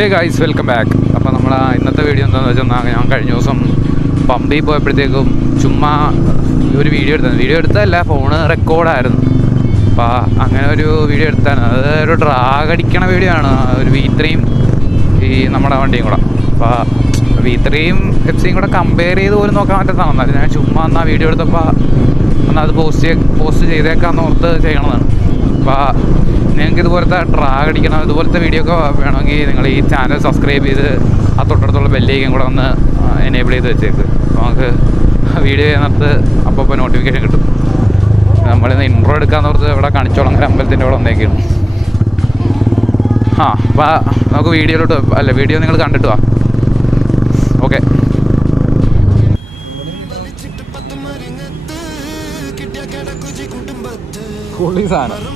Hey guys, welcome back. അപ്പോൾ നമ്മൾ ഇന്നത്തെ വീഡിയോ എന്താണെന്ന് വെച്ചാൽ, ഞാൻ കഴിഞ്ഞ ദിവസം പമ്പിൽ പോയപ്പോഴത്തേക്കും ചുമ്മാ ഒരു വീഡിയോ എടുത്തതല്ല, ഫോണ് റെക്കോർഡായിരുന്നു. അപ്പോൾ അങ്ങനെ ഒരു വീഡിയോ എടുത്താണ്. അത് ഒരു ഡ്രാഗ് അടിക്കണ വീഡിയോ ആണ്. ഒരു V3യും ഈ നമ്മുടെ വണ്ടിയും കൂടെ. അപ്പോൾ V3യും F-സിയും കൂടെ കമ്പയർ ചെയ്ത് പോലും നോക്കാൻ പറ്റത്താണ്. എന്നാലും ഞാൻ ചുമ്മാ എന്നാൽ വീഡിയോ എടുത്തപ്പോൾ എന്നാൽ അത് പോസ്റ്റ് ചെയ്തേക്കാന്ന് ഓർത്ത് ചെയ്യണതാണ്. അപ്പോൾ നിങ്ങൾക്ക് ഇതുപോലത്തെ ഡ്രാഗ് അടിക്കണം, ഇതുപോലത്തെ വീഡിയോ ഒക്കെ വേണമെങ്കിൽ നിങ്ങൾ ഈ ചാനൽ സബ്സ്ക്രൈബ് ചെയ്ത് ആ തൊട്ടടുത്തുള്ള ബെല്ലേക്കും കൂടെ ഒന്ന് എനേബിൾ ചെയ്ത് വെച്ചേക്ക്. അപ്പോൾ നമുക്ക് വീഡിയോ ചെയ്യുന്നിടത്ത് അപ്പോൾ നോട്ടിഫിക്കേഷൻ കിട്ടും. നമ്മളിന്ന് ഇൻട്രോ എടുക്കാമെന്ന് ഓർത്ത് ഇവിടെ കാണിച്ചോളങ്ങര അമ്പലത്തിൻ്റെ അവിടെ വന്നേക്കാണ്. അപ്പോൾ നമുക്ക് വീഡിയോ നിങ്ങൾ കണ്ടിട്ട് വാ. ഓക്കെ. സാധനം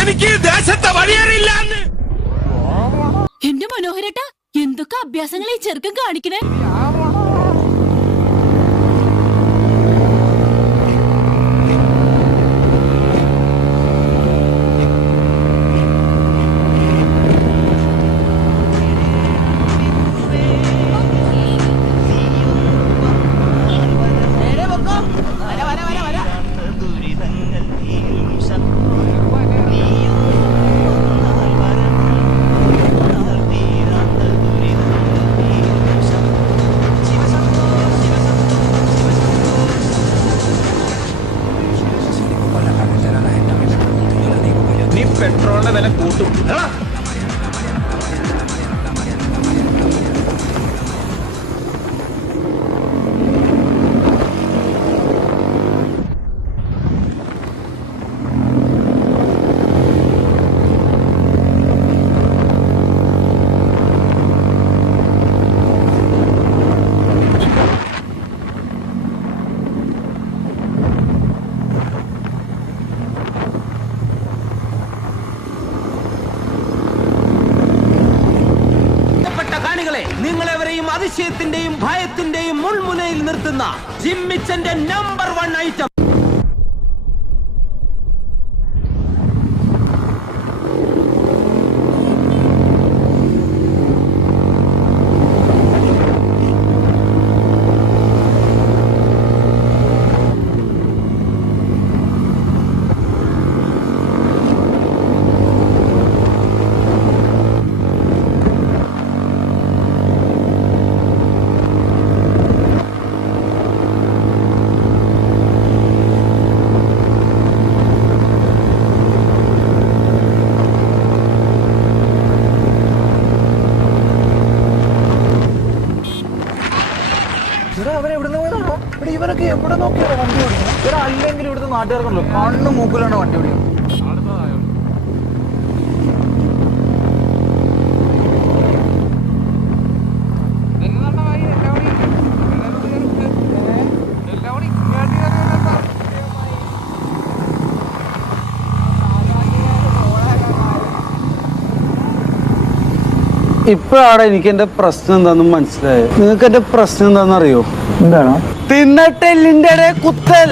എനിക്ക് ദേശത്തെ വഴിയറിയില്ല. എന്റെ മനോഹരേട്ടാ, എന്തൊക്കെ അഭ്യാസങ്ങൾ ഈ ചെറുക്കൻ കാണിക്കണേ. പെട്രോളിന്റെ വില കൂട്ടും. നിങ്ങളെവരെയും അതിശയത്തിന്റെയും ഭയത്തിന്റെയും മുൾമുനയിൽ നിർത്തുന്ന ജിമ്മിച്ചന്റെ നമ്പർ 1 ഐറ്റം. ഇവരൊക്കെ എവിടെ നോക്കിയാണ് വണ്ടി ഓടിക്കണം? ഇവിടെ അല്ലെങ്കിൽ ഇവിടുത്തെ നാട്ടുകാർക്കുണ്ടല്ലോ കണ്ണു മൂക്കിലാണ് വണ്ടി ഓടിക്കുന്നത്. ഇപ്പോഴാണ് എനിക്ക് എന്റെ പ്രശ്നം എന്താണെന്ന് മനസ്സിലായത്. നിങ്ങൾക്ക് എന്റെ പ്രശ്നം എന്താണെന്ന് അറിയോ? എന്താണ്? തിന്നട്ടെല്ലിന്റെ കുത്തൽ.